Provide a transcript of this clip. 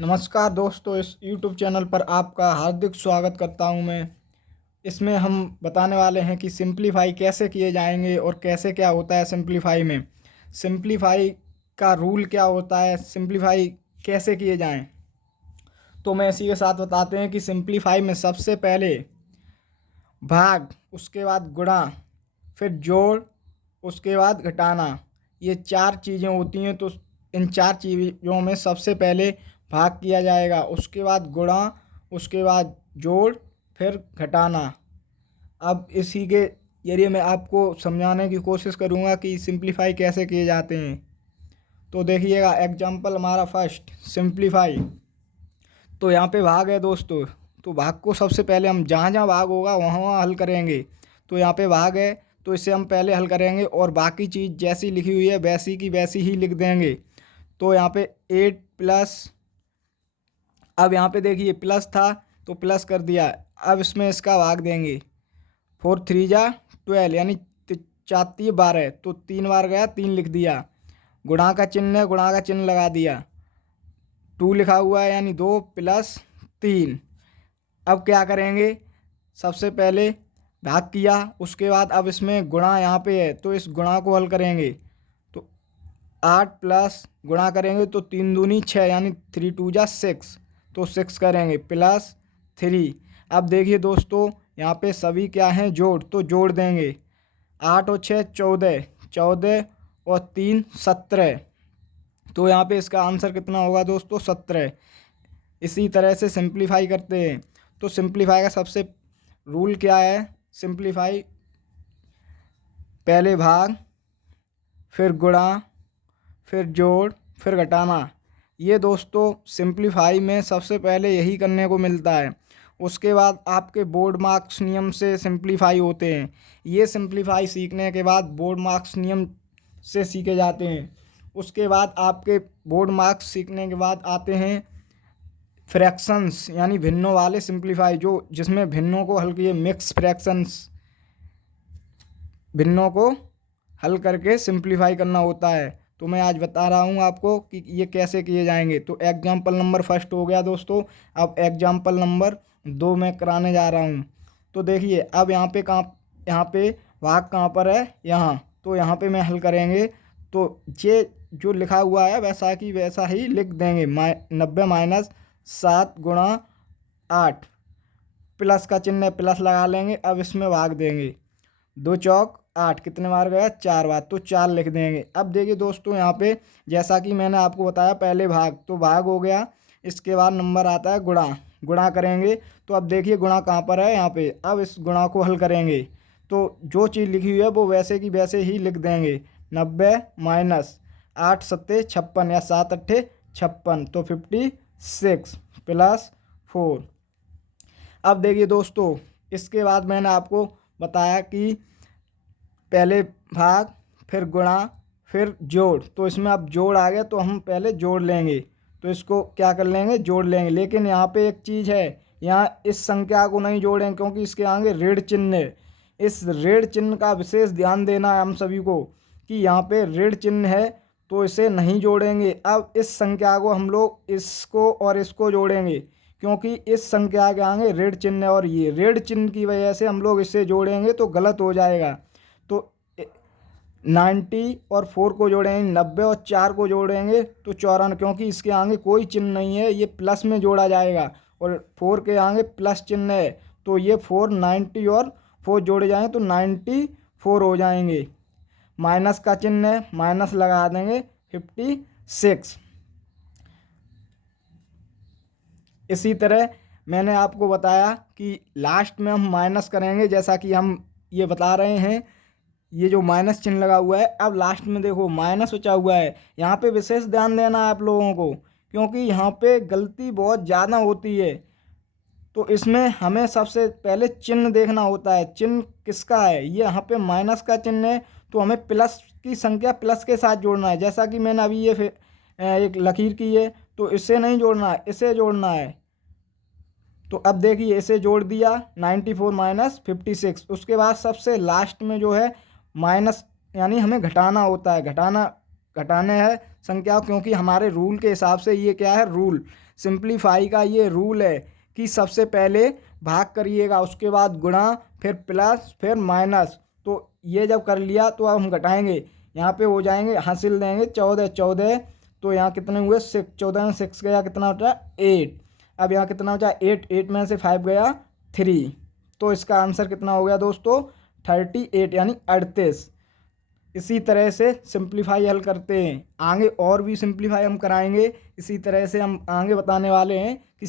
नमस्कार दोस्तों, इस YouTube चैनल पर आपका हार्दिक स्वागत करता हूं मैं। इसमें हम बताने वाले हैं कि सिंप्लीफाई कैसे किए जाएंगे और कैसे क्या होता है सिंप्लीफाई में। सिंप्लीफाई का रूल क्या होता है, सिंप्लीफाई कैसे किए जाएं, तो मैं इसी के साथ बताते हैं कि सिंप्लीफाई में सबसे पहले भाग, उसके बाद गुणा, फिर जोड़, उसके बाद घटाना, ये चार चीज़ें होती हैं। तो इन चार चीज़ों में सबसे पहले भाग किया जाएगा, उसके बाद गुणा, उसके बाद जोड़, फिर घटाना। अब इसी के जरिए मैं आपको समझाने की कोशिश करूँगा कि सिंप्लीफाई कैसे किए जाते हैं। तो देखिएगा, एग्जाम्पल हमारा फर्स्ट सिंप्लीफाई। तो यहाँ पे भाग है दोस्तों, तो भाग को सबसे पहले हम जहाँ जहाँ भाग होगा वहाँ वहाँ हल करेंगे। तो यहाँ पे भाग है तो इसे हम पहले हल करेंगे और बाकी चीज़ जैसी लिखी हुई है वैसी की वैसी ही लिख देंगे। तो यहाँ पे 8 प्लस, अब यहाँ पे देखिए प्लस था तो प्लस कर दिया। अब इसमें इसका भाग देंगे, 4 3 जा 12, यानी 4 12, तो 3 बार गया 3 लिख दिया। गुणा का चिन्ह है, गुणा का चिन्ह लगा दिया, 2 लिखा हुआ है यानी 2 प्लस 3। अब क्या करेंगे, सबसे पहले भाग किया, उसके बाद अब इसमें गुणा यहाँ पे है तो इस गुणा को हल करेंगे। तो 8 प्लस गुणा करेंगे तो 3 दूनी 6, यानी 3 2 जा 6, तो 6 करेंगे प्लस 3। अब देखिए दोस्तों, यहाँ पे सभी क्या हैं, जोड़, तो जोड़ देंगे। 8 और 6 14, 14 और 3 17, तो यहाँ पे इसका आंसर कितना होगा दोस्तों, 17। इसी तरह से सिंप्लीफाई करते हैं। तो सिंप्लीफाई का सबसे रूल क्या है, सिंप्लीफाई पहले भाग, फिर गुणा, फिर जोड़, फिर घटाना। ये दोस्तों सिंप्लीफाई में सबसे पहले यही करने को मिलता है। उसके बाद आपके बोर्ड मार्क्स नियम से सिंप्लीफाई होते हैं। ये सिंप्लीफाई सीखने के बाद बोर्ड मार्क्स नियम से सीखे जाते हैं। उसके बाद आपके बोर्ड मार्क्स सीखने के बाद आते हैं फ्रैक्शंस, यानी भिन्नों वाले सिंप्लीफाई, जो जिसमें भिन्नों को हल किए, मिक्स फ्रैक्शंस, भिन्नों को हल करके सिंप्लीफाई करना होता है। तो मैं आज बता रहा हूँ आपको कि ये कैसे किए जाएंगे। तो एग्जाम्पल नंबर फर्स्ट हो गया दोस्तों। अब एग्जाम्पल नंबर 2 मैं कराने जा रहा हूँ। तो देखिए, अब यहाँ पे यहाँ पे भाग कहाँ पर है, यहाँ, तो यहाँ पे मैं हल करेंगे। तो ये जो लिखा हुआ है वैसा की वैसा ही लिख देंगे। 90 माइनस 7 गुणा 8, प्लस का चिन्ह है, प्लस लगा लेंगे। अब इसमें भाग देंगे, 2 चौक 8, कितने बार गया, 4 बार, तो 4 लिख देंगे। अब देखिए दोस्तों, यहाँ पे जैसा कि मैंने आपको बताया पहले भाग, तो भाग हो गया, इसके बाद नंबर आता है गुणा, गुणा करेंगे। तो अब देखिए गुणा कहाँ पर है, यहाँ पे। अब इस गुणा को हल करेंगे तो जो चीज़ लिखी हुई है वो वैसे की वैसे ही लिख देंगे। 90 माइनस 8 सत्ते 56, या 7 अट्ठे 56, तो 56 प्लस 4। अब देखिए दोस्तों, इसके बाद मैंने आपको बताया कि पहले भाग, फिर गुणा, फिर जोड़। तो इसमें अब जोड़ आ गया तो हम पहले जोड़ लेंगे। तो इसको क्या कर लेंगे, जोड़ लेंगे। लेकिन यहाँ पे एक चीज़ है, यहाँ इस संख्या को नहीं जोड़ें क्योंकि इसके आगे ऋण चिन्ह है। इस ऋण चिन्ह का विशेष ध्यान देना है हम सभी को कि यहाँ पे ऋण चिन्ह है, तो इसे नहीं जोड़ेंगे। अब इस संख्या को हम लोग इसको और इसको जोड़ेंगे क्योंकि इस संख्या के आगे ऋण चिन्ह है और ये ऋण चिन्ह की वजह से हम लोग इसे जोड़ेंगे तो गलत हो जाएगा। तो 90 और 4 को जोड़ेंगे, 90 और 4 को जोड़ेंगे तो 94, क्योंकि इसके आगे कोई चिन्ह नहीं है, ये प्लस में जोड़ा जाएगा और 4 के आगे प्लस चिन्ह है। तो ये 4 90 और 4 जोड़े जाएंगे तो 94 हो जाएंगे। माइनस का चिन्ह है, माइनस लगा देंगे 56। इसी तरह मैंने आपको बताया कि लास्ट में हम माइनस करेंगे, जैसा कि हम ये बता रहे हैं। ये जो माइनस चिन्ह लगा हुआ है, अब लास्ट में देखो माइनस बचा हुआ है। यहाँ पे विशेष ध्यान देना है आप लोगों को क्योंकि यहाँ पे गलती बहुत ज़्यादा होती है। तो इसमें हमें सबसे पहले चिन्ह देखना होता है, चिन्ह किसका है। ये यहाँ पे माइनस का चिन्ह है तो हमें प्लस की संख्या प्लस के साथ जोड़ना है। जैसा कि मैंने अभी ये एक लकीर की है, तो इससे नहीं जोड़ना है, इसे जोड़ना है। तो अब देखिए इसे जोड़ दिया, 94 माइनस 56। उसके बाद सबसे लास्ट में जो है माइनस, यानी हमें घटाना होता है, घटाने है संख्या, क्योंकि हमारे रूल के हिसाब से ये क्या है, रूल सिंप्लीफाई का ये रूल है कि सबसे पहले भाग करिएगा, उसके बाद गुणा, फिर प्लस, फिर माइनस। तो ये जब कर लिया तो अब हम घटाएंगे, यहाँ पे हो जाएंगे, हासिल देंगे 14 14। तो यहाँ कितने हुए 6, 14 में 6 गया, कितना बचा 8। अब यहाँ कितना बचा 8, 8 में से 5 गया 3। तो इसका आंसर कितना हो गया दोस्तों 38 यानी 38। इसी तरह से सिंप्लीफाई हल करते हैं, आगे और भी सिंप्लीफाई हम कराएंगे। इसी तरह से हम आगे बताने वाले हैं कि